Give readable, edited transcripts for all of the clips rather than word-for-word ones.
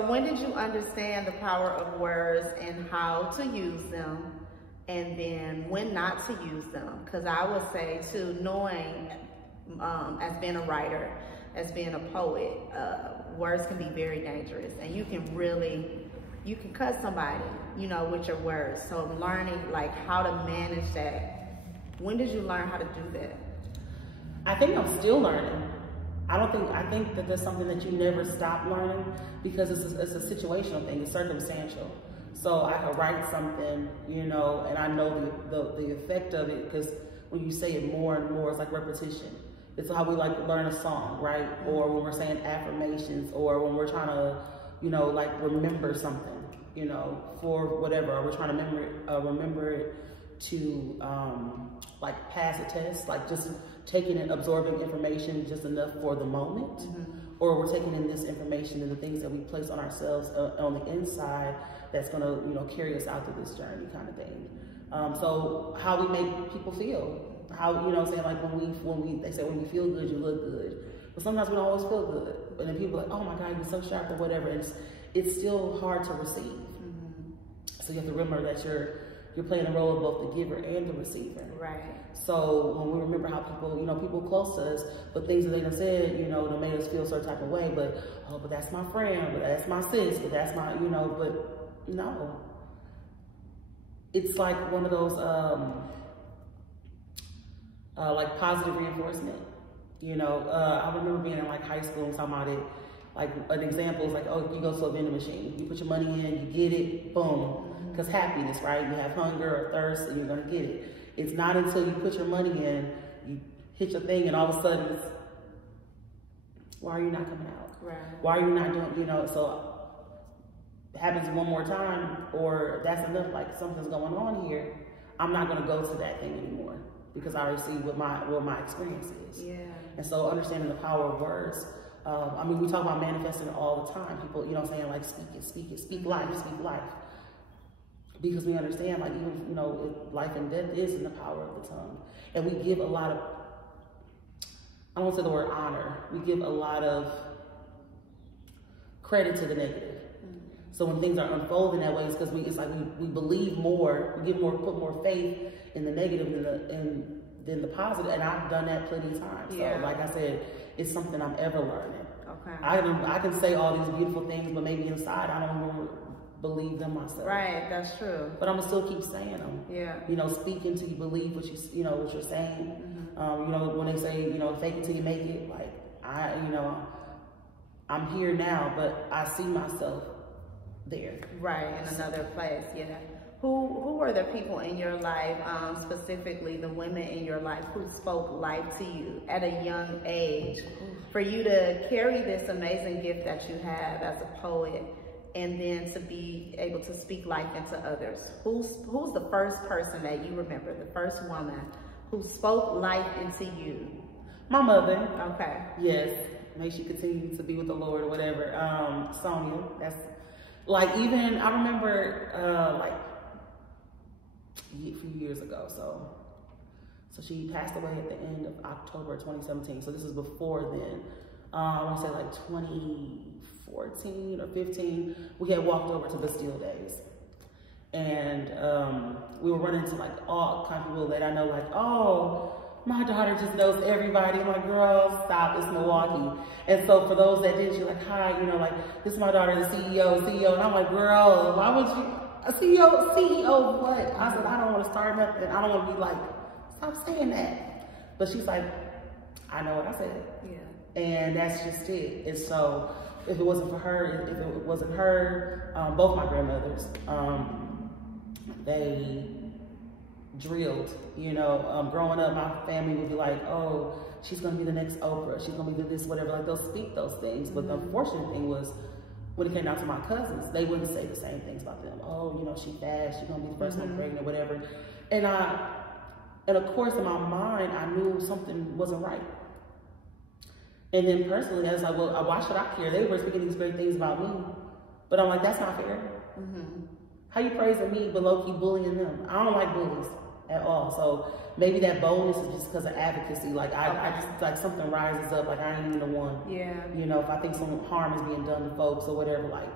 When did you understand the power of words and how to use them, and then when not to use them? Because I would say too, knowing as being a writer, as being a poet, words can be very dangerous, and you can cut somebody, you know, with your words. So learning like how to manage that. When did you learn how to do that? I think I'm still learning. I think that there's something that you never stop learning, because it's a situational thing, it's circumstantial. So I could write something, you know, and I know the effect of it, because when you say it more and more, it's like repetition. It's how we like learn a song, right? Or when we're saying affirmations, or when we're trying to, you know, like remember something, you know, for whatever, or we're trying to remember it to like pass a test, like just taking and absorbing information just enough for the moment, or we're taking in this information and the things that we place on ourselves on the inside that's going to, you know, carry us out through this journey, kind of thing. So how we make people feel, how, you know, saying like they say when you feel good, you look good, but sometimes we don't always feel good. But then people are like, oh my God, you're so sharp or whatever, and it's still hard to receive. So you have to remember that you're playing the role of both the giver and the receiver. Right. So when we remember how people, you know, people close to us, but things that they done said, you know, that made us feel a certain type of way, but, oh, but that's my friend, but that's my sis, but that's my, you know, but no. It's like one of those, like positive reinforcement. You know, I remember being in like high school and talking about it. Like an example is like, oh, you go to a vending machine, you put your money in, you get it, boom. Because happiness, right? You have hunger or thirst and you're gonna get it. It's not until you put your money in, you hit your thing, and all of a sudden it's, why are you not coming out? Right. Why are you not doing, you know, so it happens one more time, or that's enough, like something's going on here. I'm not gonna go to that thing anymore, because I already see what my experience is. Yeah. And so understanding the power of words. I mean, we talk about manifesting all the time. People, you know, saying like, speak life, speak life. Because we understand, like, even, you know, life and death is in the power of the tongue. And we give a lot of, I don't want to say the word honor, we give a lot of credit to the negative. So when things are unfolding that way, it's because it's like we believe more, we put more faith in the negative than the positive. And I've done that plenty of times. Yeah. So like I said, it's something I'm ever learning. Okay. I can say all these beautiful things, but maybe inside I don't even believe them myself. Right, that's true. But I'm gonna still keep saying them. Yeah. You know, speak until you believe what you know what you're saying. You know, when they say, you know, fake it till you make it. Like I'm here now, but I see myself there. Right, in another place. Yeah. Who were the people in your life, specifically the women in your life, who spoke life to you at a young age, for you to carry this amazing gift that you have as a poet, and then to be able to speak life into others? Who's the first person that you remember, the first woman who spoke life into you? My mother. Okay. Yes. May she continue to be with the Lord or whatever. Sonia. That's like, even I remember like a few years ago. So she passed away at the end of October 2017. So this is before then. I want to say like 2014 or 15, we had walked over to Bastille Days. And we were running into like all kinds of people that I know, like, oh, my daughter just knows everybody. I'm like, girl, stop, it's Milwaukee. And so for those that did, you're like, hi, you know, like, this is my daughter, the CEO. And I'm like, girl, why would you, a CEO of what? I said, I don't want to start nothing. I don't want to be like, stop saying that. But she's like, I know what I said. Yeah. And that's just it. And so if it wasn't for her, if it wasn't her, both my grandmothers, they drilled, you know, growing up, my family would be like, oh, she's going to be the next Oprah. She's going to be this, whatever. Like, they'll speak those things. But the unfortunate thing was, when it came down to my cousins, they wouldn't say the same things about them. Oh, you know, she fast, she's going to be the first one pregnant, whatever. And of course, in my mind, I knew something wasn't right. And then personally, I was like, well, why should I care? They were speaking these great things about me. But I'm like, that's not fair. How you praising me, but low-key bullying them? I don't like bullies. at all. So maybe that boldness is just because of advocacy. Like I just like something rises up. Like I ain't even the one. Yeah. You know, if I think some harm is being done to folks or whatever, like,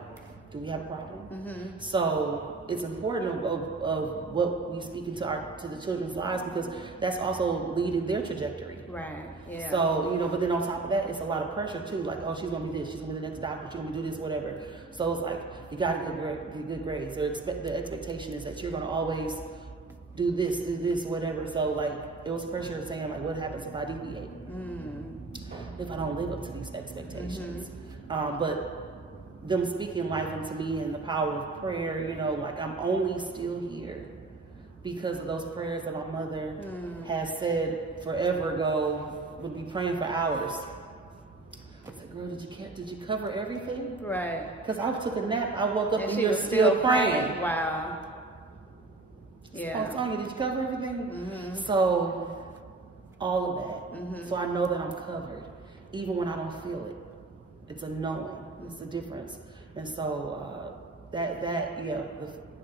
do we have a problem? So it's important of what we speak into the children's lives, because that's also leading their trajectory. Right. Yeah. So, you know, but then on top of that, it's a lot of pressure too. Like, oh, she's gonna be this, she's gonna be the next doctor, she's gonna do this, whatever. So it's like, you gotta get good grades. The expectation is that you're gonna always do this, whatever. So like, it was pressure saying like, what happens if I deviate? If I don't live up to these expectations? But them speaking life into me and the power of prayer, you know, like I'm only still here because of those prayers that my mother has said forever ago, would be praying for hours. I said, girl, did you cover everything? Right. Because I took a nap, I woke up and she you were was still praying. Wow. Yeah. So Tony, did you cover everything? So all of that. So I know that I'm covered, even when I don't feel it. It's a knowing. It's the difference. And so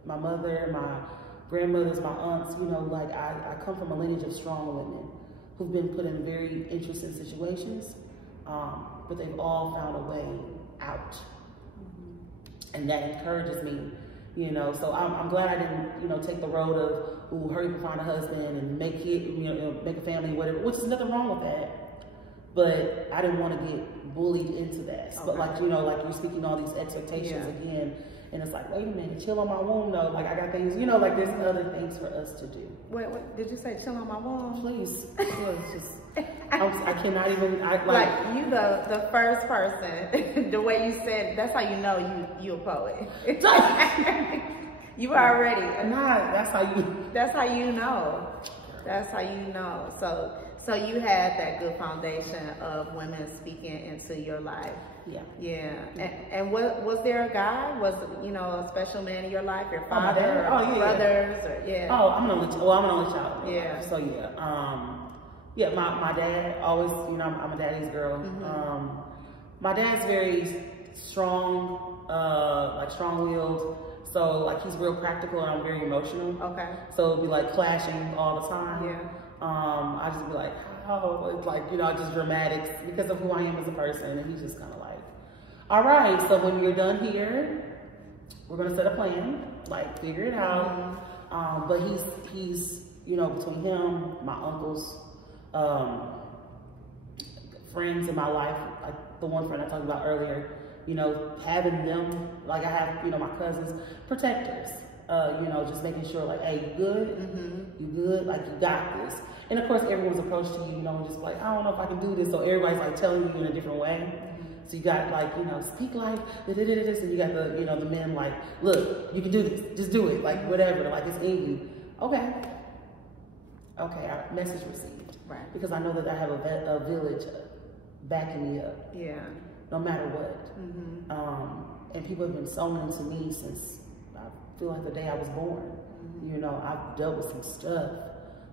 my mother, my grandmothers, my aunts, you know, like I come from a lineage of strong women who've been put in very interesting situations, but they've all found a way out. And that encourages me, you know. So I'm glad I didn't, you know, take the road of, ooh, hurry up and find a husband and make a family, whatever, which is nothing wrong with that. But I didn't want to get bullied into that. Okay. But like, you know, like you're speaking all these expectations again, and it's like, wait a minute, chill on my womb though. Like I got things, you know, like there's other things for us to do. Wait, did you say chill on my womb? Please, just, I cannot even, like you the first person, the way you said, that's how you know you a poet. You already. Nah, that's how you know. That's how you know. So you had that good foundation of women speaking into your life. Yeah. Yeah. And was there a guy? Was, you know, a special man in your life? Your father or brothers? Or, Oh, I'm an only child. Yeah. So my dad always, you know, I'm a daddy's girl. My dad's very strong, like strong-willed. So like he's real practical and I'm very emotional. Okay. So it'd be like clashing all the time. Yeah. I just be like, oh, it's like, you know, just dramatics because of who I am as a person. And he's just kind of like, all right, so when you're done here, we're going to set a plan, like figure it out. But he's, you know, between him, my uncles, friends in my life, like the one friend I talked about earlier, you know, having them, like I have, you know, my cousins, protectors. You know, just making sure like, hey, you good? You good? Like, you got this. And of course, everyone's approach to you, you know, just like, I don't know if I can do this. So everybody's like telling you in a different way. So you got like, you know, speak life, and you got the, you know, the men like, look, you can do this, just do it, like whatever, like it's in you. Okay, message received. Right. Because I know that I have a village backing me up. Yeah. No matter what. And people have been sewing into me since I feel like the day I was born. You know, I've dealt with some stuff,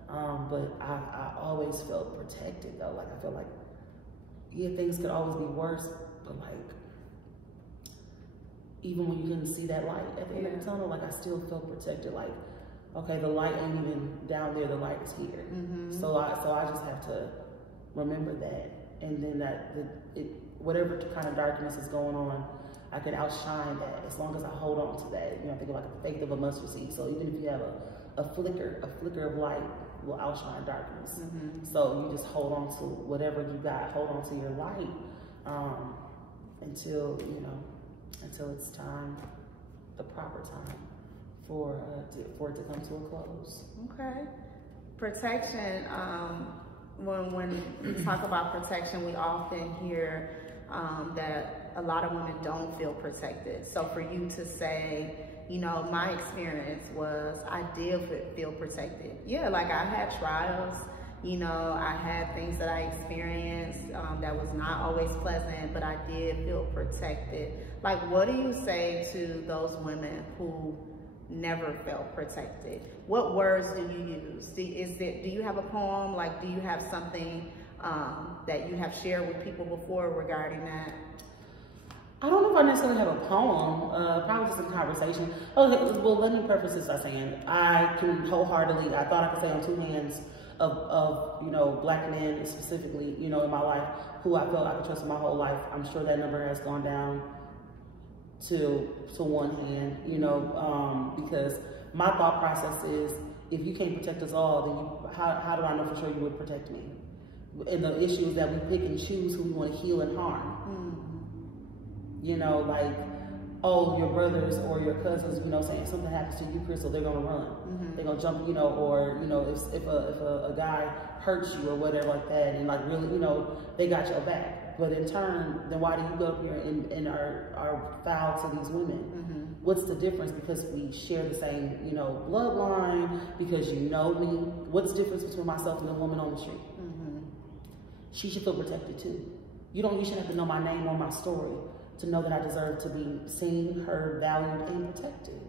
but I always felt protected though. Like I feel like, yeah, things could always be worse, but like, even when you couldn't see that light at the end of the tunnel, like I still felt protected. Like, okay, the light ain't even down there, the light is here. So I just have to remember that, and then whatever kind of darkness is going on, I can outshine that as long as I hold on to that. You know, think about the faith of a mustard seed. So even if you have a flicker of light will outshine darkness. So you just hold on to whatever you got, hold on to your light until it's time, the proper time for it to come to a close. Okay. Protection. When we talk about protection, we often hear that a lot of women don't feel protected. So for you to say, you know, my experience was I did feel protected. Yeah, like I had trials, you know, I had things that I experienced that was not always pleasant, but I did feel protected. Like, what do you say to those women who never felt protected? What words do you use? Do you have a poem? Like, do you have something that you have shared with people before regarding that? I don't know if I necessarily have a poem, probably just a conversation. Okay, well, let me preface this by saying I can wholeheartedly, I thought I could say on two hands of you know, black men specifically, you know, in my life, who I felt I could trust in my whole life. I'm sure that number has gone down to one hand, you know, because my thought process is, if you can't protect us all, then how do I know for sure you would protect me? And the issue is that we pick and choose who we want to heal and harm. You know, like, oh, your brothers or your cousins, you know, saying something happens to you, Crystal, they're gonna run. They're gonna jump, you know, or, you know, if a guy hurts you or whatever like that, and like really, you know, they got your back. But in turn, then why do you go up here and are foul to these women? What's the difference? Because we share the same, you know, bloodline, because you know me. What's the difference between myself and the woman on the street? She should feel protected too. You shouldn't have to know my name or my story to know that I deserve to be seen, heard, valued, and protected.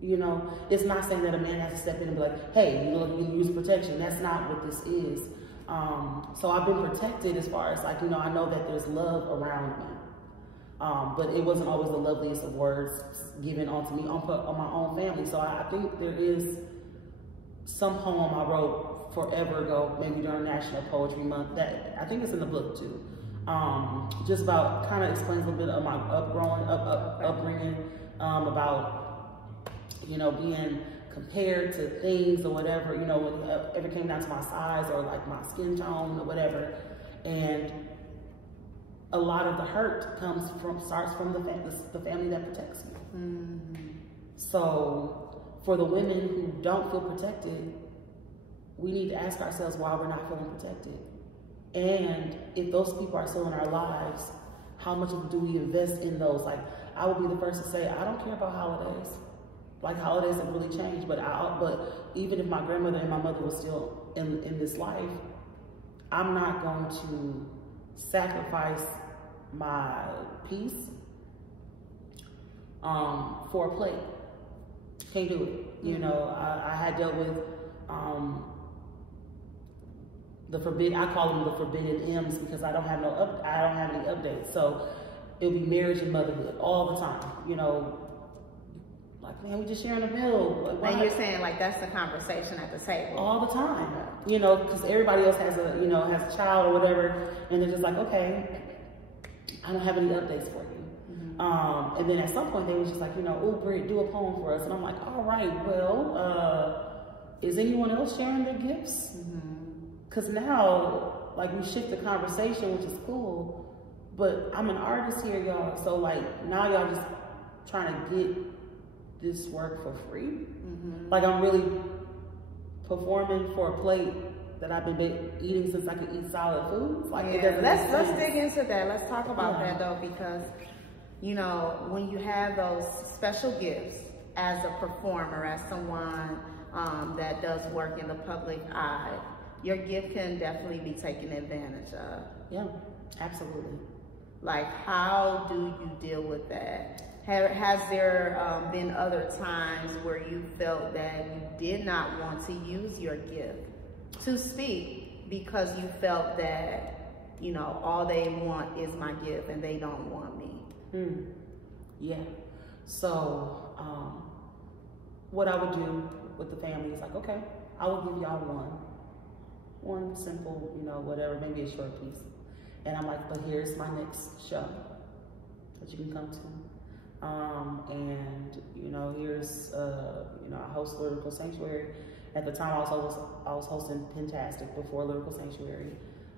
You know, it's not saying that a man has to step in and be like, hey, you use protection. That's not what this is. So I've been protected as far as like, you know, I know that there's love around me. But it wasn't always the loveliest of words given onto me on my own family. So I think there is some poem I wrote forever ago, maybe during National Poetry Month, that I think it's in the book too. Just about, kind of explains a little bit of my upbringing, about, you know, being compared to things or whatever, you know, when it ever came down to my size or like my skin tone or whatever. And a lot of the hurt starts from the family that protects me. So for the women who don't feel protected, we need to ask ourselves why we're not feeling protected. And if those people are still in our lives, how much do we invest in those? Like, I would be the first to say, I don't care about holidays. Like, holidays have really changed, but even if my grandmother and my mother was still in this life, I'm not going to sacrifice my peace for a plate. Can't do it. You know, I had dealt with I call them the forbidden M's, because I don't have any updates. So it'll be marriage and motherhood all the time. You know, like, man, we just sharing a meal. Like, and you're saying like that's the conversation at the table all the time. You know, because everybody else has a child or whatever, and they're just like, okay, I don't have any updates for you. And then at some point they was just like, you know, oh, Brit, do a poem for us, and I'm like, all right, well, is anyone else sharing their gifts? Because now, like, we shift the conversation, which is cool, but I'm an artist here, y'all. So, like, now y'all just trying to get this work for free. Like, I'm really performing for a plate that I've been eating since I could eat solid foods. Like, it doesn't make sense. Let's dig into that. Let's talk about that, though, because, you know, when you have those special gifts as a performer, as someone that does work in the public eye, your gift can definitely be taken advantage of. Yeah, absolutely. Like, how do you deal with that? Has there been other times where you felt that you did not want to use your gift to speak because you felt that, you know, all they want is my gift and they don't want me? Yeah. So, what I would do with the family is like, okay, I will give y'all one simple, you know, whatever, maybe a short piece. And I'm like, but here's my next show that you can come to. And, you know, here's, you know, I host Lyrical Sanctuary. At the time I was hosting Pentastic before Lyrical Sanctuary.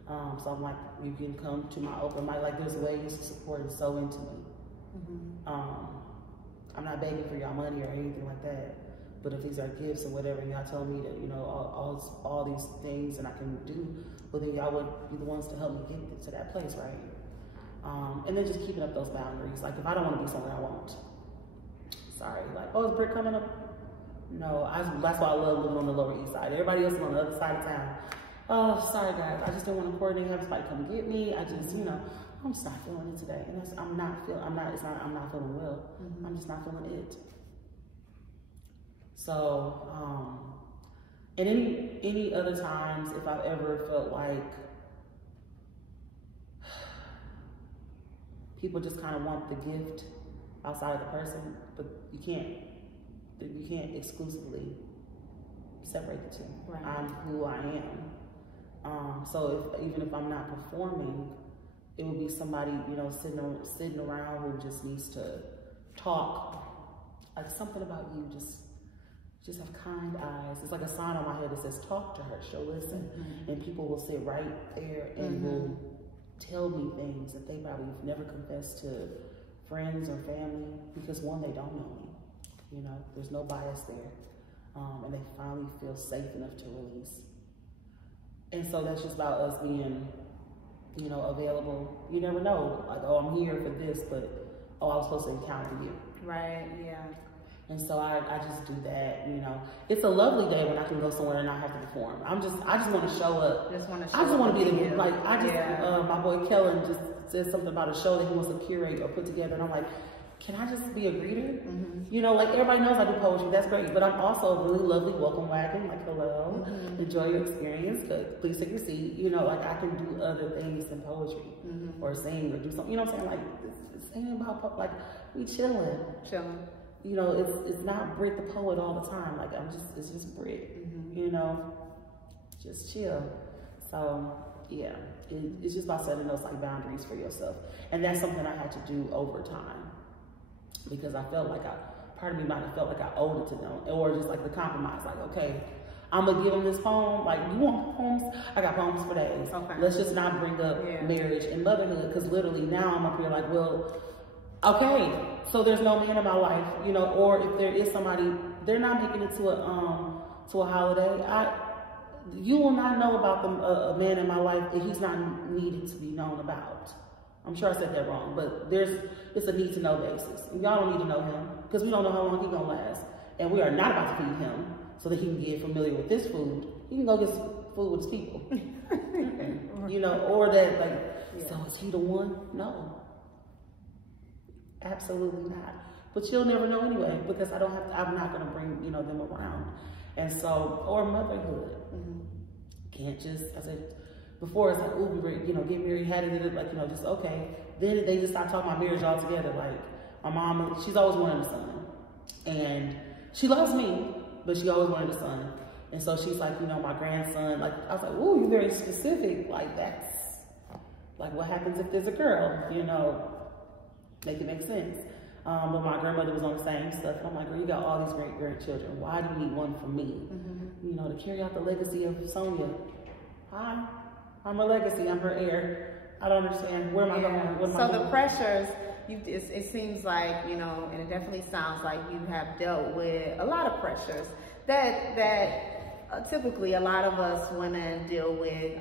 So I'm like, you can come to my open mic. Like, there's ways to support and sew into me. I'm not begging for y'all money or anything like that. But if these are gifts or whatever, and y'all tell me that, you know, all these things and I can do, well, then y'all would be the ones to help me get to that place, right? And then just keeping up those boundaries. Like, if I don't want to be somewhere, I won't. Sorry. Like, oh, is Brit coming up? No, that's why I love living on the Lower East Side. Everybody else is on the other side of town. Oh, sorry, guys. I just didn't want to coordinate, have somebody come get me. I just, you know, I'm just not feeling it today. And I'm not feeling well. I'm just not feeling it. So, and any other times, if I've ever felt like people just kind of want the gift outside of the person, but you can't exclusively separate the two. Right. I'm who I am. So even if I'm not performing, it would be somebody, you know, sitting around who just needs to talk. Like something about you, just have kind eyes. It's like a sign on my head that says, talk to her, she'll listen. And people will sit right there and will tell me things that they probably never confessed to friends or family, because one, they don't know me. You know, there's no bias there. And they finally feel safe enough to release. And so that's just about us being, you know, available. You never know, like, oh, I'm here for this, but oh, I was supposed to encounter you. Right, yeah. And so I just do that, you know. It's a lovely day when I can go somewhere and not have to perform. I just want to show up. I just want to be the, like, my boy Kellen just said something about a show that he wants to curate or put together, and I'm like, can I just be a greeter? You know, like everybody knows I do poetry, that's great, but I'm also a really lovely welcome wagon, like hello, enjoy your experience, good, please take your seat. You know, like I can do other things than poetry or sing or do something, you know what I'm saying? Like, it's saying about, like, we chilling. You know, it's not Brit the poet all the time. Like it's just Brit, you know, just chill. So yeah, it's just about setting those like boundaries for yourself. And that's something I had to do over time, because I felt like part of me might have felt like I owed it to them, or just like the compromise, like, okay, I'm gonna give them this poem. Like, you want poems? I got poems for days. Okay. Let's just not bring up marriage and motherhood, because literally now I'm up here like, well, okay, so there's no man in my life, you know, or if there is somebody, they're not making it to a holiday. You will not know about a man in my life if he's not needed to be known about. I'm sure I said that wrong, but it's a need to know basis. Y'all don't need to know him, because we don't know how long he's gonna last. And we are not about to feed him so that he can get familiar with this food. He can go get food with his people. You know, or that, like, so is he the one? No. Absolutely not. But you'll never know anyway, because I'm not gonna bring, you know, them around. And so, or motherhood. Can't just, I said before, it's like, ooh, you know, get married, had it, like, you know, just okay. Then they just start talking about marriage altogether. Like, my mom, she's always wanted a son. And she loves me, but she always wanted a son. And so she's like, you know, my grandson, like, I was like, ooh, you're very specific. Like, that's, like, what happens if there's a girl, you know? Make it make sense. But my grandmother was on the same stuff. And I'm like, girl, you got all these great grandchildren. Why do you need one for me? You know, to carry out the legacy of Sonia. Hi, I'm her legacy. I'm her heir. I don't understand. Where am I going? What am I doing? The pressures, it seems like, you know, and it definitely sounds like you have dealt with a lot of pressures that typically a lot of us women deal with,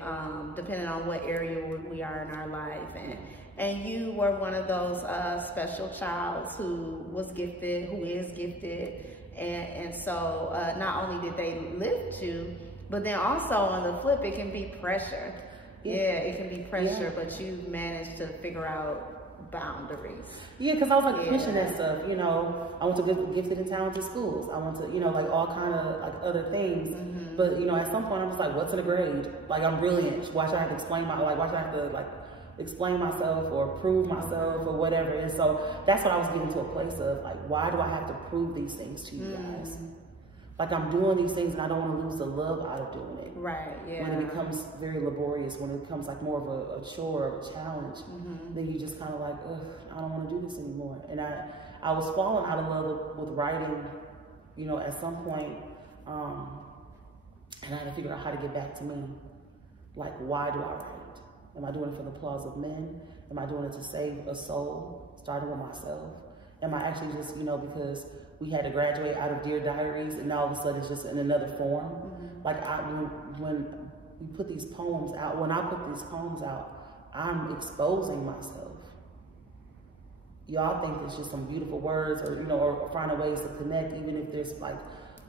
depending on what area we are in our life. And you were one of those special childs who is gifted. And so not only did they lift you, but then also on the flip, it can be pressure. Yeah, it can be pressure, but you managed to figure out boundaries. Yeah, because I was like pushing that stuff, you know. I went to gifted and talented schools. I went to, you know, like all kind of like other things. But, you know, at some point I was like, what's in a grade? Like, I'm brilliant. Why should I have to explain why should I have to like explain myself or prove myself or whatever? And so that's what I was getting to a place of, like, why do I have to prove these things to you guys? Like, I'm doing these things and I don't want to lose the love out of doing it. Right, yeah. When it becomes very laborious, when it becomes like more of a chore or a challenge, then you just kind of like, ugh, I don't want to do this anymore. And I was falling out of love with writing, you know, at some point, and I had to figure out how to get back to me. Like, why do I write? Am I doing it for the applause of men? Am I doing it to save a soul, starting with myself? Am I actually just, you know, because we had to graduate out of Dear Diaries and now all of a sudden it's just in another form? Like, when we put these poems out, when I put these poems out, I'm exposing myself. Y'all think it's just some beautiful words, or, you know, or finding ways to connect, even if there's like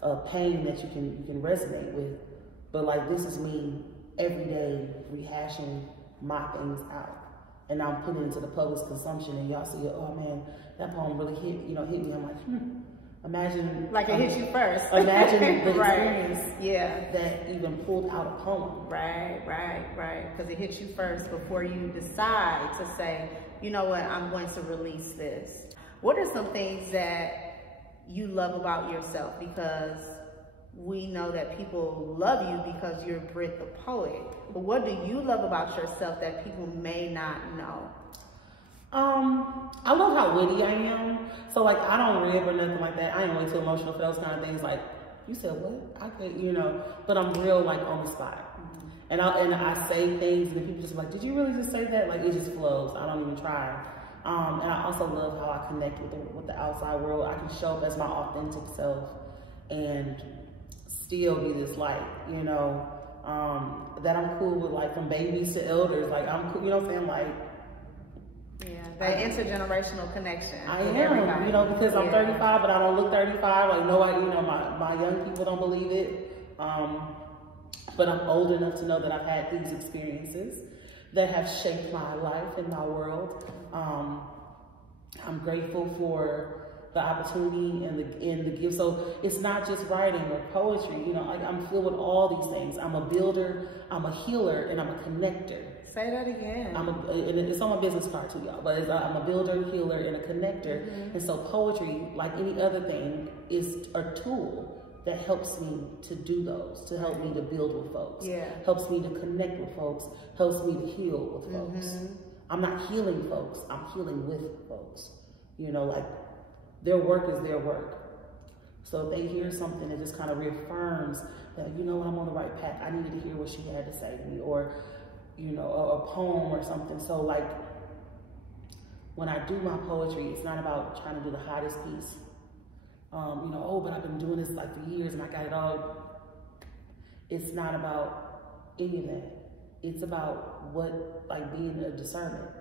a pain that you can resonate with. But like, this is me every day rehashing my things out, and I'm putting it into the public consumption, and y'all see, oh man, that poem really hit me. I'm like, imagine, like, it hit you first. Imagine the experience that even pulled out a poem. Right, because it hits you first before you decide to say, you know what, I'm going to release this. What are some things that you love about yourself? Because we know that people love you because you're Brit the poet. But what do you love about yourself that people may not know? I love how witty I am. So like, I don't rib or nothing like that. I ain't way too emotional for those kind of things. Like, you said what? I could, you know, but I'm real like on the spot. And I say things and then people just like, did you really just say that? Like, it just flows. I don't even try. And I also love how I connect with the outside world. I can show up as my authentic self and still be this light, you know, that I'm cool with, like from babies to elders. Like, I'm cool, you know what I'm saying? Like, yeah, that intergenerational connection. I am, you know, because I'm 35, but I don't look 35. Like, nobody, you know, my young people don't believe it. But I'm old enough to know that I've had these experiences that have shaped my life and my world. I'm grateful for the opportunity and the gift. So it's not just writing or poetry, you know, I'm filled with all these things. I'm a builder, I'm a healer, and I'm a connector. Say that again. And it's on my business card too, y'all, but I'm a builder, healer, and a connector. And so poetry, like any other thing, is a tool that helps me to do those, to help me to build with folks, helps me to connect with folks, helps me to heal with folks. I'm not healing folks, I'm healing with folks. You know, like, their work is their work. So if they hear something that just kind of reaffirms that, you know what, I'm on the right path, I needed to hear what she had to say to me, or, you know, a poem or something. So like, when I do my poetry, it's not about trying to do the hottest piece. You know, oh, but I've been doing this like for years and I got it all. It's not about any of that. It's about what, like, being a discernment.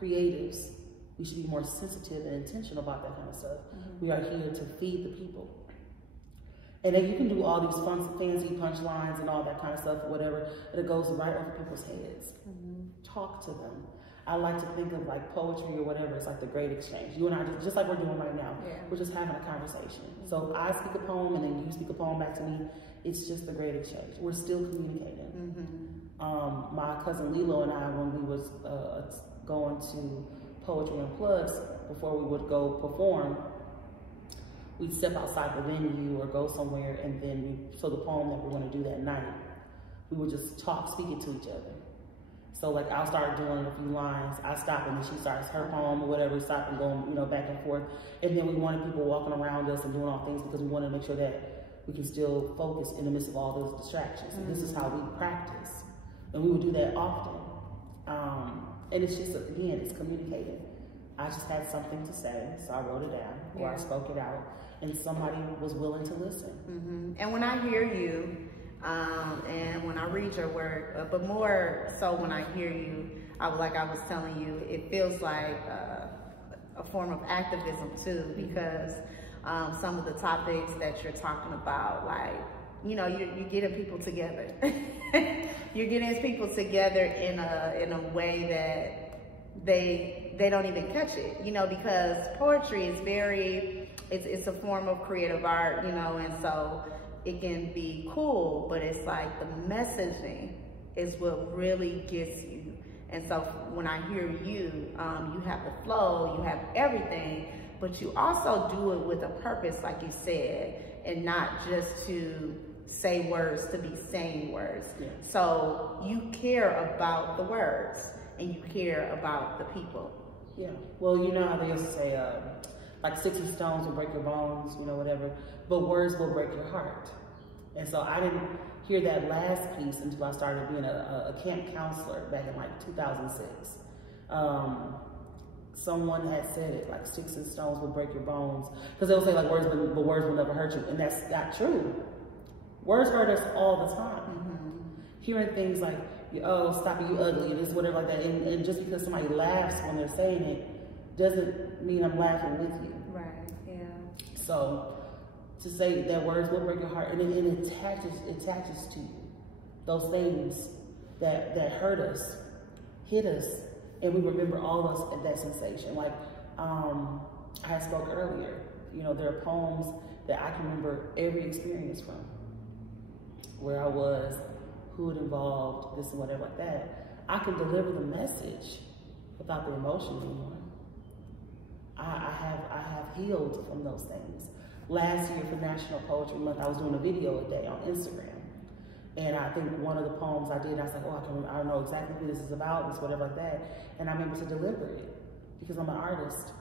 Creatives, we should be more sensitive and intentional about that kind of stuff. We are here to feed the people. And then you can do all these fancy punchlines and all that kind of stuff or whatever, but it goes right over people's heads. Talk to them. I like to think of like poetry or whatever, it's like the great exchange. You and I, just like we're doing right now, we're just having a conversation. So I speak a poem and then you speak a poem back to me. It's just the great exchange. We're still communicating. My cousin Lilo and I, when we was going to Poetry Unplugged, before we would go perform, we'd step outside the venue or go somewhere, and then so the poem that we're going to do that night, we would just talk, speak it to each other. So like, I'll start doing a few lines, I stop, and then she starts her poem or whatever, we stop and go, you know, back and forth. And then we wanted people walking around us and doing all things because we wanted to make sure that we can still focus in the midst of all those distractions. And this is how we practice. And we would do that often. And it's just, again, it's communicating. I just had something to say, so I wrote it down, or I spoke it out, and somebody was willing to listen. And when I hear you, and when I read your work, but more so when I hear you, like I was telling you, it feels like a form of activism too, because some of the topics that you're talking about, like, you know, you're getting people together. You're getting people together in a way that they don't even catch it, you know, because poetry is it's a form of creative art, you know, and so it can be cool, but it's like the messaging is what really gets you. And so when I hear you, you have the flow, you have everything, but you also do it with a purpose, like you said, and not just to say words to be saying words. So you care about the words and you care about the people. Well, you know how they used to say, like 60 stones will break your bones, you know, whatever, but words will break your heart. And so I didn't hear that last piece until I started being a camp counselor back in like 2006. Someone had said it, like sticks and stones will break your bones. Because they'll say like words will never hurt you. And that's not true. Words hurt us all the time. Hearing things like, oh, stop it, you ugly, and this, whatever like that. And just because somebody laughs when they're saying it, doesn't mean I'm laughing with you. So to say that words will break your heart, and it attaches to you. Those things that hurt us, hit us, and we remember all of that sensation. Like I spoke earlier, you know, there are poems that I can remember every experience from, where I was, who it involved, this and whatever like that. I can deliver the message, without the emotion anymore. I have healed from those things. Last year for National Poetry Month, I was doing a video a day on Instagram. And I think one of the poems I did, I was like, oh, I don't know exactly who this is about, this, whatever like that. And I'm able to deliver it because I'm an artist,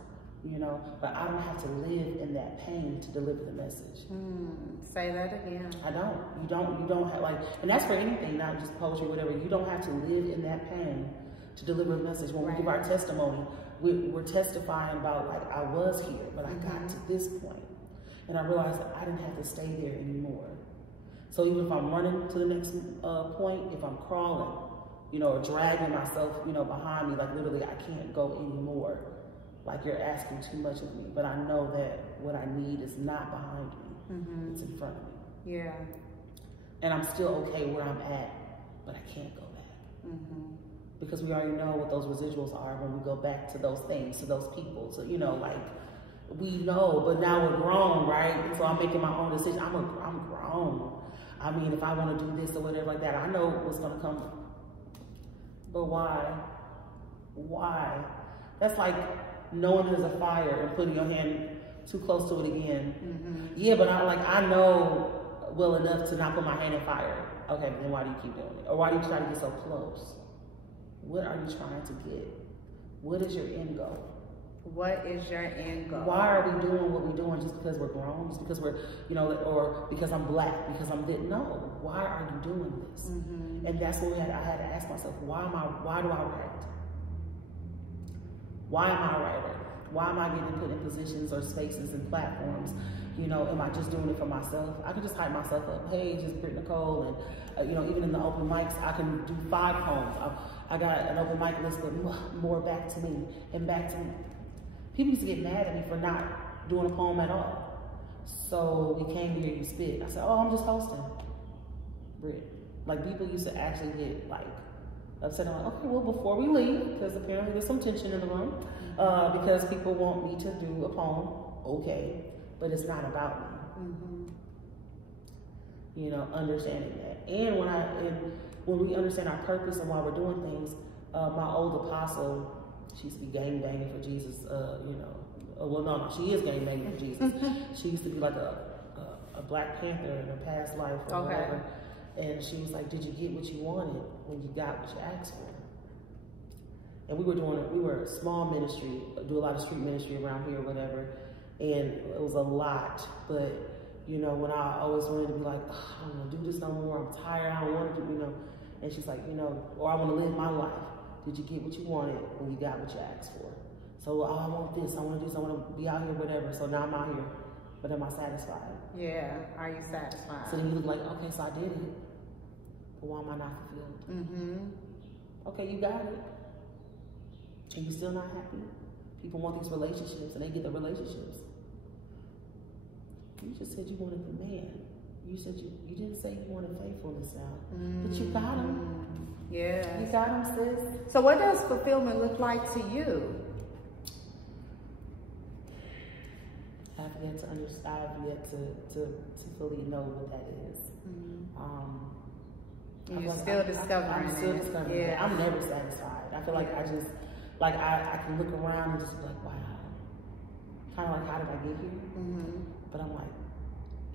you know, but I don't have to live in that pain to deliver the message. Say that again. I don't. You don't have, like, and that's for anything, not just poetry, whatever. You don't have to live in that pain to deliver a message. When we give our testimony, we're testifying about, like, I was here, but I got to this point. And I realized that I didn't have to stay there anymore. So even if I'm running to the next point, if I'm crawling, you know, or dragging myself, you know, behind me, like literally I can't go anymore. Like you're asking too much of me. But I know that what I need is not behind me. It's in front of me. Yeah. And I'm still okay where I'm at, but I can't go back. Because we already know what those residuals are when we go back to those things, to those people. So, you know, like, we know, but now we're grown, right? And so I'm making my own decision. I'm grown. I mean, if I want to do this or whatever like that, I know what's going to come. But why? Why? That's like knowing there's a fire and putting your hand too close to it again. Yeah, but I know well enough to not put my hand in fire. Okay, then why do you keep doing it? Or why do you try to get so close? What are you trying to get? What is your end goal? What is your end goal? Why are we doing what we're doing just because we're grown? Just because we're, you know, or because I'm black, because I'm lit? No. Why are you doing this? And that's what I had to ask myself, why do I write? Why am I a writer? Why am I getting put in positions or spaces and platforms? You know, am I just doing it for myself? I can just hype myself up. Hey, just Brit Nicole. And, you know, even in the open mics, I can do 5 poems. I got an open mic list, but more back to me and back to me. People used to get mad at me for not doing a poem at all. So we came here, you spit. I said, oh, I'm just hosting. Brit. Like, people used to actually get, like, upset. I'm like, okay, well, before we leave, because apparently there's some tension in the room, because people want me to do a poem, okay, but it's not about me. You know, understanding that. And when we understand our purpose and why we're doing things, my old apostle, she used to be gang banging for Jesus, you know. Well, no, she is gang banging for Jesus. She used to be like a Black Panther in her past life or whatever. And she was like, did you get what you wanted when you got what you asked for? And we were a small ministry, do a lot of street ministry around here or whatever. And it was a lot. But, you know, when I always wanted to be like, oh, I don't want to do this no more. I'm tired. I don't want to do, you know. And she's like, you know, or I want to live my life. Did you get what you wanted when you got what you asked for? So, oh, I want this, I want to do this, I want to be out here, whatever. So now I'm out here, but am I satisfied? Yeah, are you satisfied? So then you look like, okay, so I did it, but why am I not fulfilled? Okay, you got it, and you're still not happy. People want these relationships, and they get the relationships. You just said you wanted the man. You said you didn't say you wanted faithfulness now, but you got him. Yeah. You got him, sis. So what does fulfillment look like to you? I've yet to understand. I've yet to fully know what that is. You're still discovering it. I'm still discovering it. I'm never satisfied. I feel like I just, like I can look around and just be like, wow. Kind of like, how did I get here? But I'm like,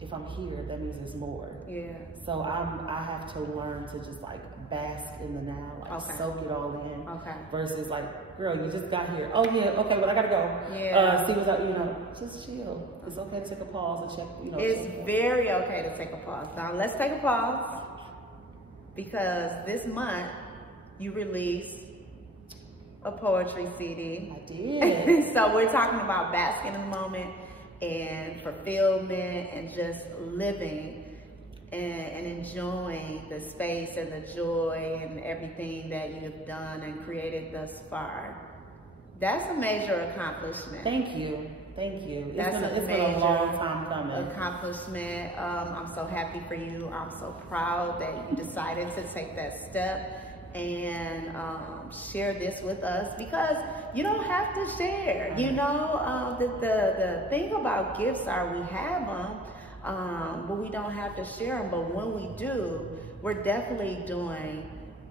if I'm here, that means there's more. Yeah. So I have to learn to just like bask in the now, like soak it all in. Versus like, girl, you just got here. Oh yeah, okay, but I gotta go. Yeah. See what's up, you know, just chill. It's okay to take a pause and check, you know. It's very okay to take a pause. Now let's take a pause because this month you released a poetry CD. I did. So we're talking about basking in the moment and fulfillment and just living and enjoying the space and the joy and everything that you've done and created thus far. That's a major accomplishment. Thank you. Thank you. It's been a long time coming. Accomplishment. I'm so happy for you. I'm so proud that you decided to take that step and share this with us, because you don't have to share. You know, the thing about gifts are we have them, but we don't have to share them. But when we do, we're definitely doing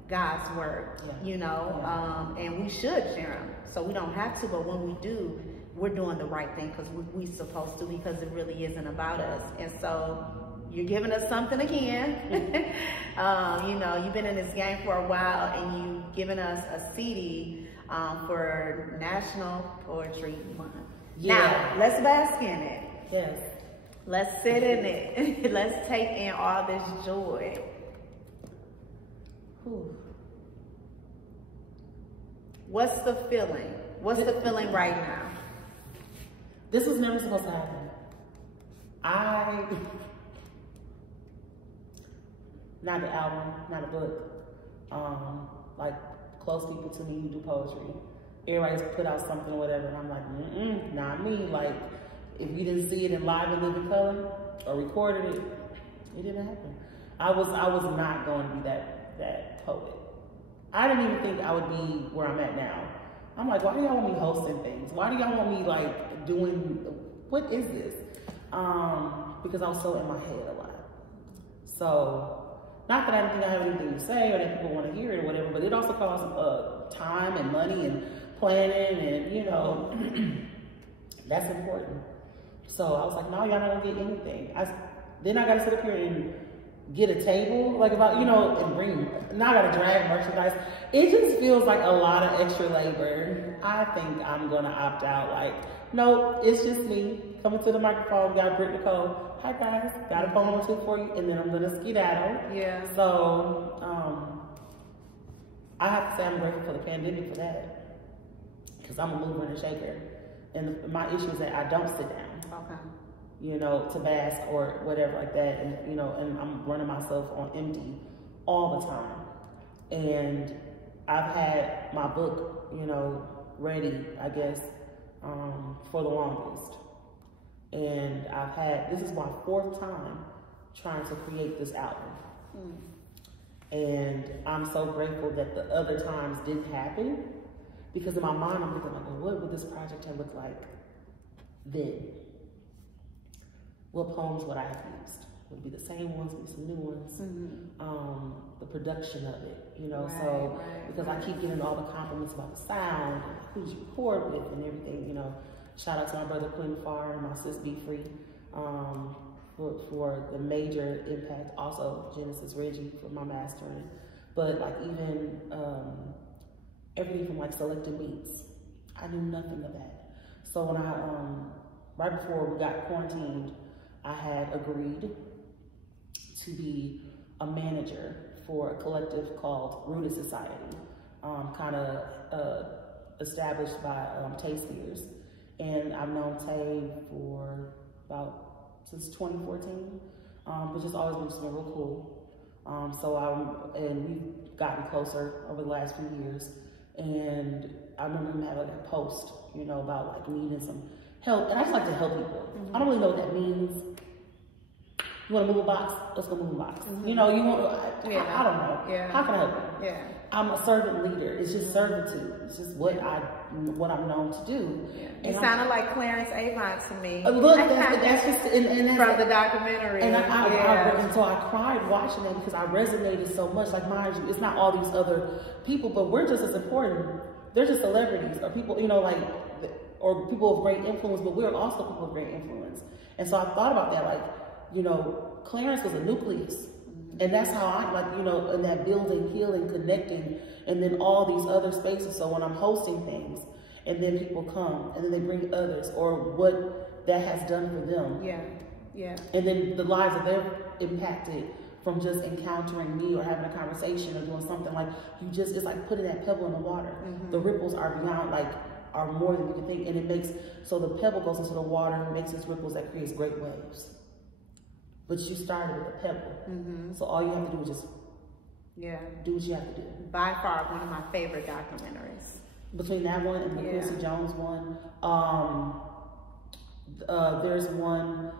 God's word, you know, and we should share them. So we don't have to, but when we do, we're doing the right thing because we're supposed to, because it really isn't about us. And so you're giving us something again. You know, you've been in this game for a while, and you've given us a CD for National Poetry Month. Yeah. Now, let's bask in it. Yes. Let's sit in it. Let's take in all this joy. Whew. What's the feeling? What's the feeling right now? This was never supposed to happen. Not the album, not a book. Like close people to me who do poetry. Everybody's put out something or whatever, and I'm like, not me. Like, if you didn't see it in live and living color or recorded it, it didn't happen. I was not going to be that poet. I didn't even think I would be where I'm at now. I'm like, why do y'all want me hosting things? Why do y'all want me like doing, what is this? Because I was so in my head a lot. So, not that I didn't think I have anything to say or that people want to hear it or whatever, but it also costs time and money and planning and, you know, that's important. So I was like, no, y'all not gonna get anything. Then I gotta sit up here and get a table, like about, you know, and bring, now I gotta drag merchandise. It just feels like a lot of extra labor. I think I'm gonna opt out. Like, no, it's just me coming to the microphone. We got Brit Nicole. Hi guys, got a poem or two for you, and then I'm gonna skedaddle. Yeah. So, I have to say I'm grateful for the pandemic for that, because I'm a mover and a shaker. And my issue is that I don't sit down. Okay. You know, to bask or whatever like that, and you know, and I'm running myself on empty all the time. And I've had my book, you know, ready, I guess, for the longest. And I've had, this is my 4th time trying to create this album. And I'm so grateful that the other times didn't happen, because in my mind I'm thinking like, well, what would this project have looked like then? What poems would I have used? Would it be the same ones, would it be some new ones? The production of it, you know, because I keep getting all the compliments about the sound, and who you record with and everything, you know. Shout out to my brother Quinn Farr and my sis Be Free for the major impact. Also Genesis Reggie for my mastering. But like even everything from like selecting beats, I knew nothing of that. So when I right before we got quarantined, I had agreed to be a manager for a collective called Rooted Society, kind of established by Tay Spears. And I've known Tay for since 2014, but just always been real cool. And we've gotten closer over the last few years. And I remember him having a post, you know, about like needing some help. And I just like to help people. I don't really know what that means. You want to move a box? Let's go move a box. You know, you want to, I don't know. Yeah. How can I help you? Yeah. I'm a servant leader. It's just servitude. It's just what I'm known to do. Yeah. You sounded like Clarence Avon to me. Look, that's just and from the documentary. And and so I cried watching it, because I resonated so much. Like, mind you, it's not all these other people, but we're just as important. They're just celebrities or people, you know, like, or people of great influence, but we're also people of great influence. And so I thought about that, like, you know, Clarence was a nucleus. And that's how I, like, you know, in that building, healing, connecting, and then all these other spaces. So when I'm hosting things, and then people come, and then they bring others, or what that has done for them. Yeah, yeah. And then the lives that they're impacted from just encountering me or having a conversation or doing something, like, it's like putting that pebble in the water. The ripples are beyond, like, are more than you can think. And it makes, so the pebble goes into the water and makes these ripples that creates great waves. But you started with a pebble. So all you have to do is just do what you have to do. By far, one of my favorite documentaries. Between that one and the Quincy Jones one, there's one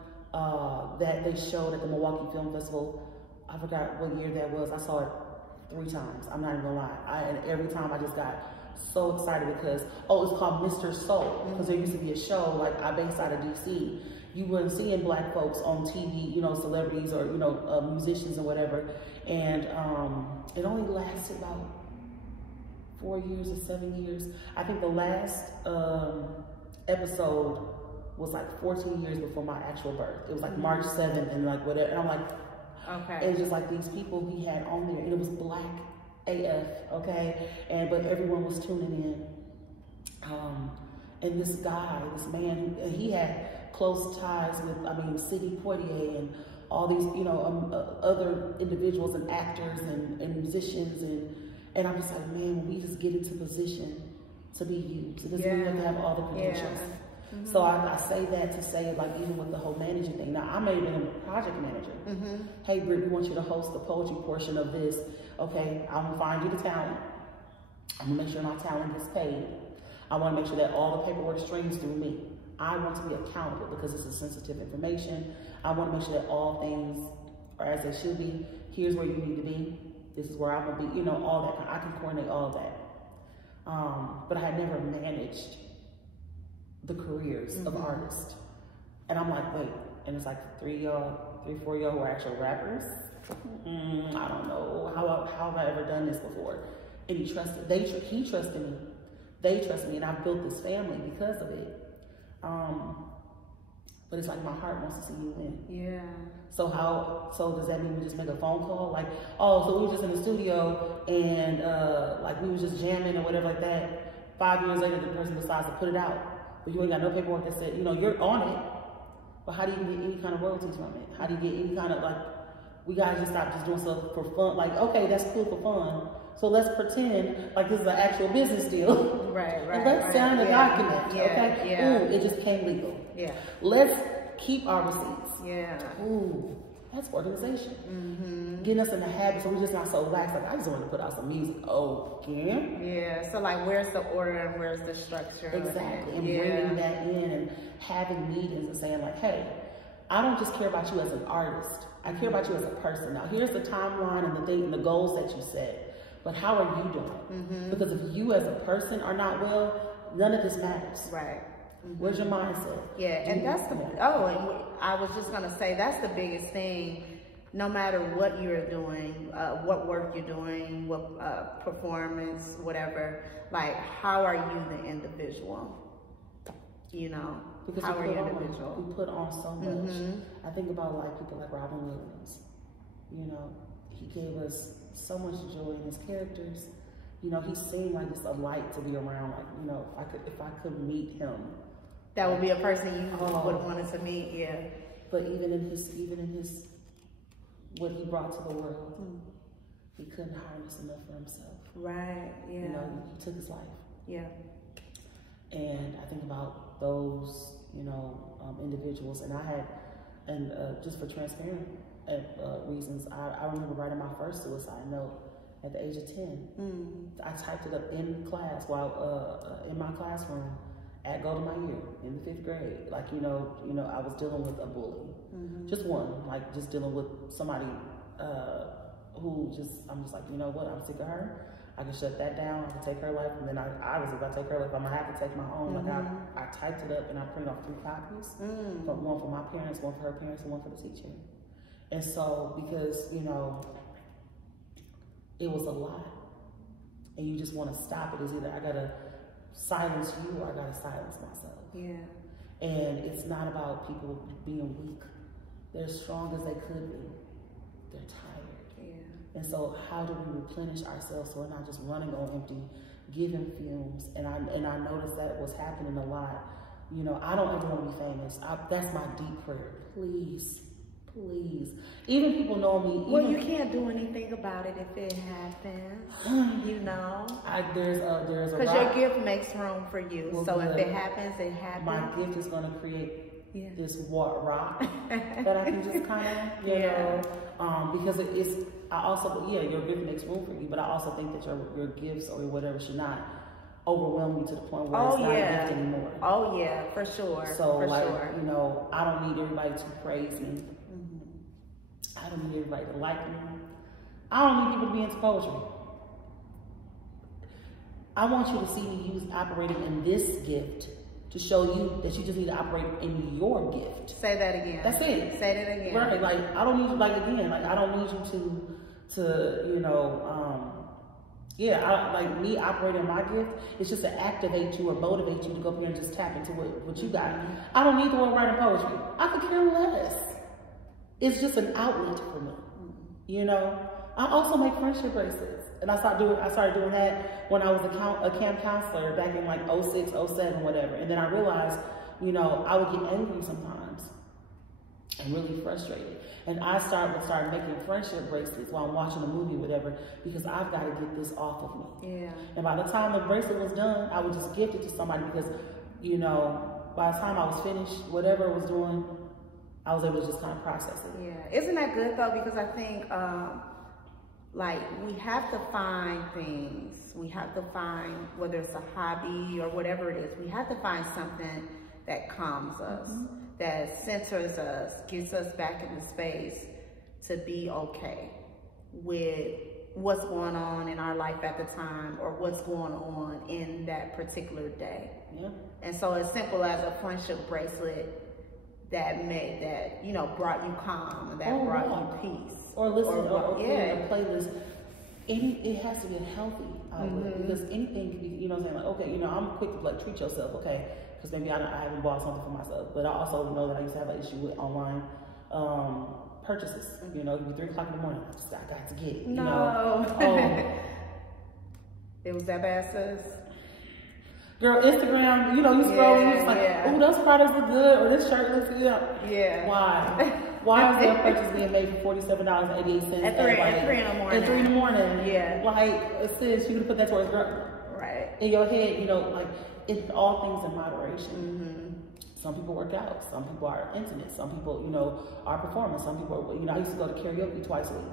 that they showed at the Milwaukee Film Festival. I forgot what year that was. I saw it 3 times. I'm not even gonna lie. And every time I just got so excited because, oh, it's called Mr. Soul, because there used to be a show, like, I based out of DC. You weren't seeing black folks on TV, you know, celebrities or, you know, musicians or whatever. And it only lasted about 4 years or 7 years. I think the last episode was like 14 years before my actual birth. It was like March 7th and like whatever. And I'm like, okay. It was just like these people he had on there, and it was black AF, okay? But everyone was tuning in. And this guy, this man, he had close ties with, I mean, Sidney Poitier and all these, you know, other individuals and actors and musicians. And I'm just like, man, when we just get into position to be used, it doesn't mean you have to have all the credentials. So I say that to say, like, even with the whole managing thing. Now, I may have been a project manager. Hey, Britt, we want you to host the poetry portion of this. Okay, I'm going to find you the talent. I'm going to make sure my talent gets paid. I want to make sure that all the paperwork streams through me. I want to be accountable because this is sensitive information. I want to make sure that all things are as they should be. Here's where you need to be. This is where I'm going to be. You know, all that. I can coordinate all of that. But I had never managed the careers of artists. And I'm like, wait, and it's like 3, 4 y'all who are actual rappers. I don't know how have I ever done this before. And he trusted me. They trust me, and I've built this family because of it. But it's like my heart wants to see you win. Yeah. So does that mean we just make a phone call? Like, oh, so we were just in the studio and like we were just jamming or whatever like that. 5 years later, the person decides to put it out. But you ain't got no paperwork that said, you know, you're on it. But how do you get any kind of royalties from it? How do you get any kind of, like, we gotta just stop just doing stuff for fun. Like, okay, that's cool for fun. So let's pretend like this is an actual business deal. Right. And let's sign a document. Okay. Ooh, it just became legal. Yeah. Let's keep our receipts. Yeah. Ooh, that's organization. Getting us in the habit so we're just not so lax. Like, I just want to put out some music. Okay. Yeah. So like, where's the order and where's the structure? Exactly. And bringing that in and having meetings and saying like, hey, I don't just care about you as an artist. I care about you as a person. Now, here's the timeline and the thing and the goals that you set. But how are you doing? Because if you as a person are not well, none of this matters. Right. Where's your mindset? Yeah, and that's the, and I was just gonna say, that's the biggest thing, no matter what you're doing, what work you're doing, what performance, whatever, like, how are you the individual? You know, because how are you individual? We put on so much. I think about like people like Robin Williams, you know, he gave us so much joy in his characters. You know, he seemed like just a light to be around. Like, you know, if I could meet him, that would be a person you would have wanted to meet. Yeah. But even in his what he brought to the world, he couldn't harness enough for himself. Right. Yeah. You know, he took his life. Yeah. And I think about those, you know, individuals, and I had, and just for transparent reasons, I remember writing my first suicide note at the age of 10. I typed it up in class while in my classroom at Golden My Year in the 5th grade. Like, you know, I was dealing with a bully, just one, like just dealing with somebody who I'm just like, you know what, I'm sick of her. I can shut that down. I can take her life, and then obviously if I take her life, I'm gonna have to take my own. Like I typed it up and I printed off 3 copies, one for my parents, one for her parents, and one for the teacher. And so, because, you know, it was a lot, and you just want to stop it. It's either I gotta silence you or I gotta silence myself. Yeah. And it's not about people being weak. They're as strong as they could be. They're tired. Yeah. And so, how do we replenish ourselves so we're not just running on empty, giving fumes? And I noticed that was happening a lot. You know, I don't ever want to be famous. That's my deep prayer. Please. Please. Even people know me. Well, you can't do anything about it if it happens. You know? There's a because your gift makes room for you. Well, so if it happens, it happens. My gift is going to create this rock that I can just kind of, you know, because I also, your gift makes room for you, but I also think that your gifts or whatever should not overwhelm you to the point where it's not a gift anymore. Oh yeah, for sure. So you know, I don't need everybody to praise me. I don't need everybody to like me. I don't need people to be into poetry. I want you to see me operating in this gift to show you that you just need to operate in your gift. Say that again. That's it. Say that again. Right, like, I don't need you, like, again, like, I don't need you to you know, like me operating my gift, it's just to activate you or motivate you to go up here and just tap into what you got. I don't need the word writing poetry. I could care less. It's just an outlet for me, you know? I also make friendship bracelets. And I started doing that when I was a camp counselor back in like 06, 07, whatever. And then I realized, you know, I would get angry sometimes and really frustrated. And I started making friendship bracelets while I'm watching a movie or whatever, because I've got to get this off of me. Yeah. And by the time the bracelet was done, I would just gift it to somebody because, you know, by the time I was finished, whatever I was doing, I was able to just kind of process it. Yeah. Isn't that good though? Because I think, like, we have to find things. We have to find, whether it's a hobby or whatever it is, we have to find something that calms us, that centers us, gets us back in the space to be okay with what's going on in our life at the time or what's going on in that particular day. Yeah. And so as simple as a friendship bracelet that you know, brought you calm, that brought you peace. Or listen, or a playlist. It has to be a healthy outlet, because anything can be, you know what I'm saying, like, okay, you know, I'm quick to like treat yourself, okay, because maybe I haven't bought something for myself, but I also know that I used to have an issue with online purchases. You know, it could be 3 o'clock in the morning, I got to get it, you know. It was that bad, sis? Girl, Instagram, you know, you scroll and you're just like, oh, those products look good, or this shirt looks good. Yeah. Why? Why is their purchase being made for $47.88 at 3 in the morning? At 3 in the morning. Yeah. Like, sis, you could put that towards right in your head, you know, like, it's all things in moderation. Some people work out, some people are intimate, some people, you know, are performing, some people are, you know, I used to go to karaoke twice a week.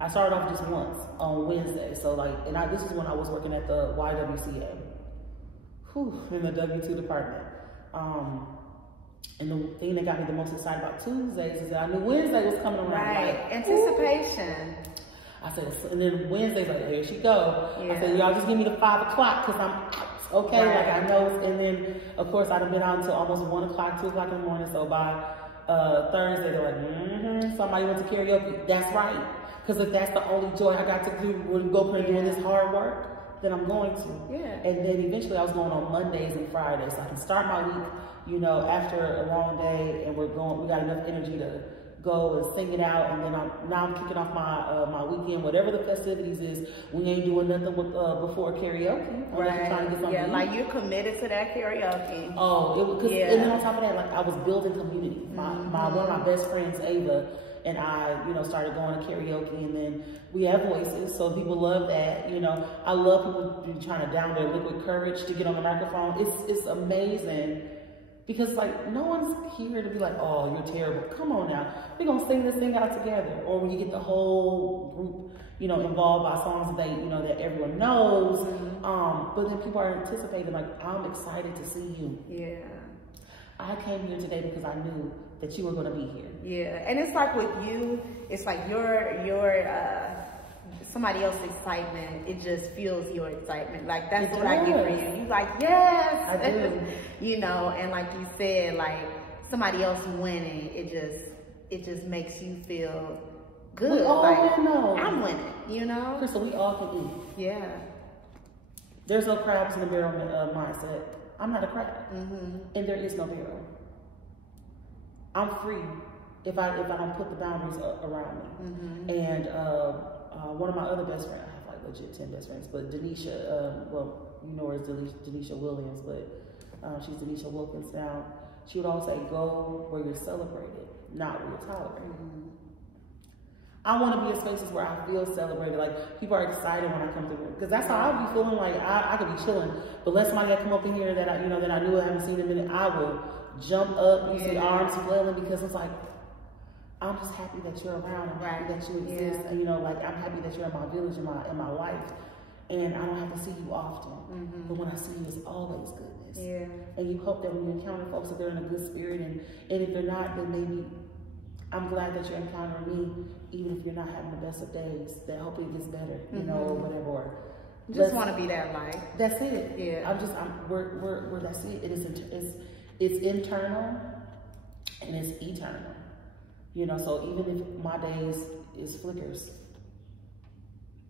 I started off just once on Wednesday. So like, and this is when I was working at the YWCA. In the W2 department. And the thing that got me the most excited about Tuesdays is that I knew Wednesday was coming around. Right, like, anticipation. I said, and then Wednesday's like, here she go. Yeah. I said, y'all just give me the 5 o'clock because I'm out. Okay, like I know. And then, of course, I'd have been out until almost 1 o'clock, 2 o'clock in the morning. So by Thursday, they're like, somebody went to karaoke. That's right. Because if that's the only joy I got to do, would go up and doing this hard work, then I'm going to. Yeah. And then eventually I was going on Mondays and Fridays. So I can start my week, you know, after a long day and we got enough energy to go and sing it out. And then now I'm kicking off my weekend, whatever the festivities is. We ain't doing nothing before karaoke. Right. Trying to get something like you're committed to that karaoke. Oh, and then on top of that, like I was building community. One of my best friends, Ava, and I, you know, started going to karaoke, and then we have voices, so people love that. You know, I love people trying to down their liquid courage to get on the microphone. It's amazing, because like no one's here to be like, oh, you're terrible. Come on now, we're gonna sing this thing out together. Or when you get the whole group, you know, involved by songs that that everyone knows. But then people are anticipating, like, I'm excited to see you. Yeah. I came here today because I knew that you were going to be here. Yeah, and it's like with you, it's like your somebody else's excitement, it just fuels your excitement. Like that's what I get for you. You like, yes, I do. You know, and like you said, like somebody else winning, it just makes you feel good. We all like know. I'm winning, you know. Crystal, we all can eat. Yeah. There's no crabs in the barrel mindset. I'm not a crab, and there is no barrel. I'm free if I don't put the boundaries around me. And one of my other best friends, I have like legit 10 best friends, but Denisha, well, you know her as Denisha Williams, but she's Denisha Wilkins now. She would always say, go where you're celebrated, not where you're tolerated. I want to be in spaces where I feel celebrated, like people are excited when I come through, because that's how I be feeling. Like I could be chilling, but let somebody come up in here that I knew I haven't seen in a minute, I will jump up, you see arms flailing, because it's like I'm just happy that you're around. I'm happy that you exist, and you know, like I'm happy that you're in my village, in my life, and I don't have to see you often. But when I see you, it's always goodness. Yeah. And you hope that when you encounter folks that they're in a good spirit, and if they're not, then maybe I'm glad that you're encountering me, even if you're not having the best of days, that hopefully it gets better, you know, or whatever. Or Just want to be that light. That's it. Yeah. We're that's it. It's internal and it's eternal. You know, so even if my days is flickers,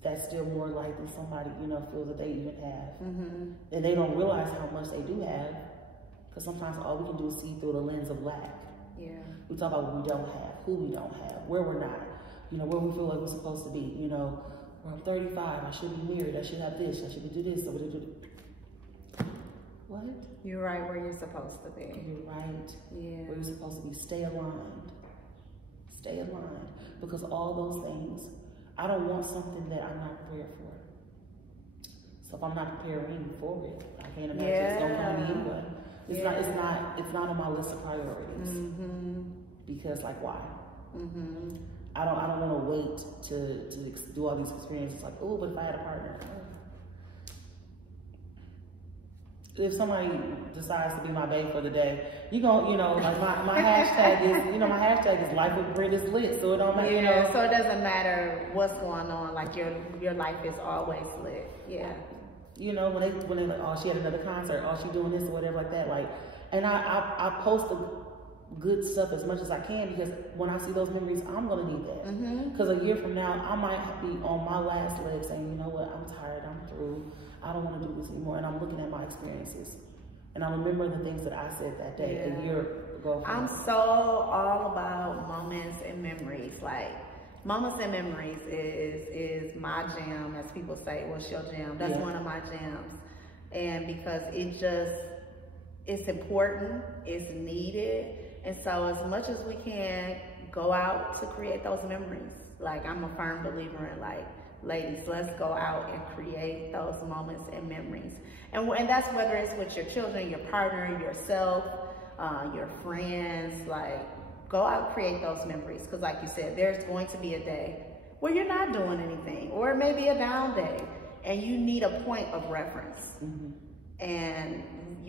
that's still more light than somebody, you know, feels that they even have. And they don't realize how much they do have, because sometimes all we can do is see through the lens of lack. Yeah. We talk about what we don't have, who we don't have, where we're not, you know, where we feel like we're supposed to be, you know. Well, I'm 35, I should be married, I should have this, I should do this, What? You're right where you're supposed to be. You're right. Yeah. Where you're supposed to be. Stay aligned. Stay aligned. Because all those things, I don't want something that I'm not prepared for. So if I'm not preparing for it, I can't imagine it's gonna come to me anyway. It's not on my list of priorities. Because like why? I don't want to wait to do all these experiences. Like, oh, but if I had a partner, if somebody decides to be my babe for the day, you know, like my hashtag is, you know, my hashtag is life with Brit is lit. So it don't matter. Yeah. You know, so it doesn't matter what's going on. Like your life is always lit. Yeah. You know, when they like, oh, she had another concert, oh, she doing this or whatever like that. Like, and I post the good stuff as much as I can, because when I see those memories, I'm gonna need that. Because a year from now, I might be on my last leg saying, you know what, I'm tired, I'm through, I don't want to do this anymore. And I'm looking at my experiences, and I'm remembering the things that I said that day a year ago. I'm so all about moments and memories. Like, moments and memories is my jam, as people say. What's your jam? That's one of my jams. And because it's important, it's needed. And so as much as we can, go out to create those memories. Like, I'm a firm believer in, like, ladies, let's go out and create those moments and memories. And that's whether it's with your children, your partner, yourself, your friends. Like, go out and create those memories. Because like you said, there's going to be a day where you're not doing anything, or it may be a down day, and you need a point of reference. And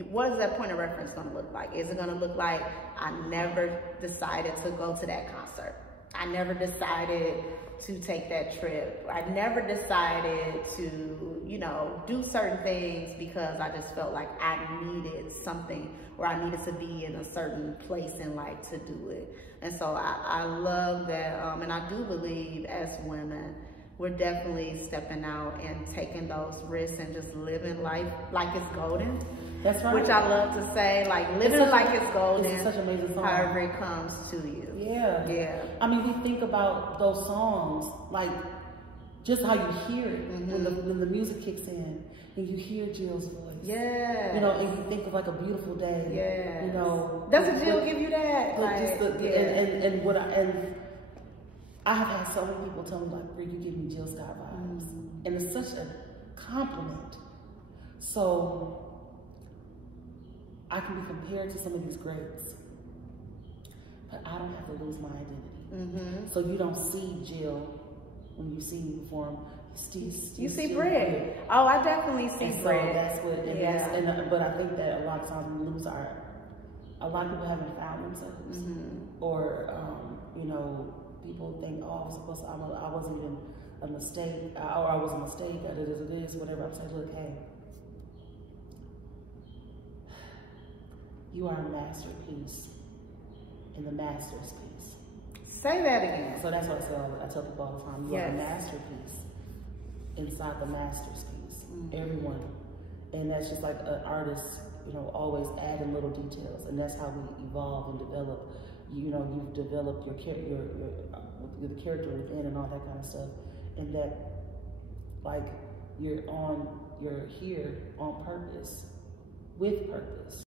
what is that point of reference going to look like? Is it going to look like, I never decided to go to that concert, I never decided to take that trip, I never decided to, you know, do certain things because I just felt like I needed something, or I needed to be in a certain place in life to do it. And so I love that, and I do believe as women, we're definitely stepping out and taking those risks and just living life like it's golden. That's right. Which I love to say, like, living like it's golden. It's such an amazing song. However it comes to you. Yeah. Yeah. I mean, we think about those songs, like, just how you hear it when the music kicks in and you hear Jill's voice. Yeah. You know, and you think of like a beautiful day. Yeah. You know. Doesn't Jill give you that? Like, just and I have had so many people tell me, like, Brit, you give me Jill Scott vibes. And it's such a compliment. So I can be compared to some of these greats, but I don't have to lose my identity. So you don't see Jill when you see me perform. You see Brit. Oh, I definitely see Brit. So that's what it is. But I think that a lot of times we lose a lot of people haven't found themselves. Or, you know, people think, oh, I wasn't even a mistake, or I was a mistake, I did this, whatever. I'm saying, look, hey, you are a masterpiece in the master's piece. Say that again. So that's what I tell people all the time. You are a masterpiece inside the master's piece. Everyone. And that's just like an artist, you know, always adding little details. And that's how we evolve and develop. You know, you've developed your character within and all that kind of stuff. And that, like, you're here on purpose, with purpose.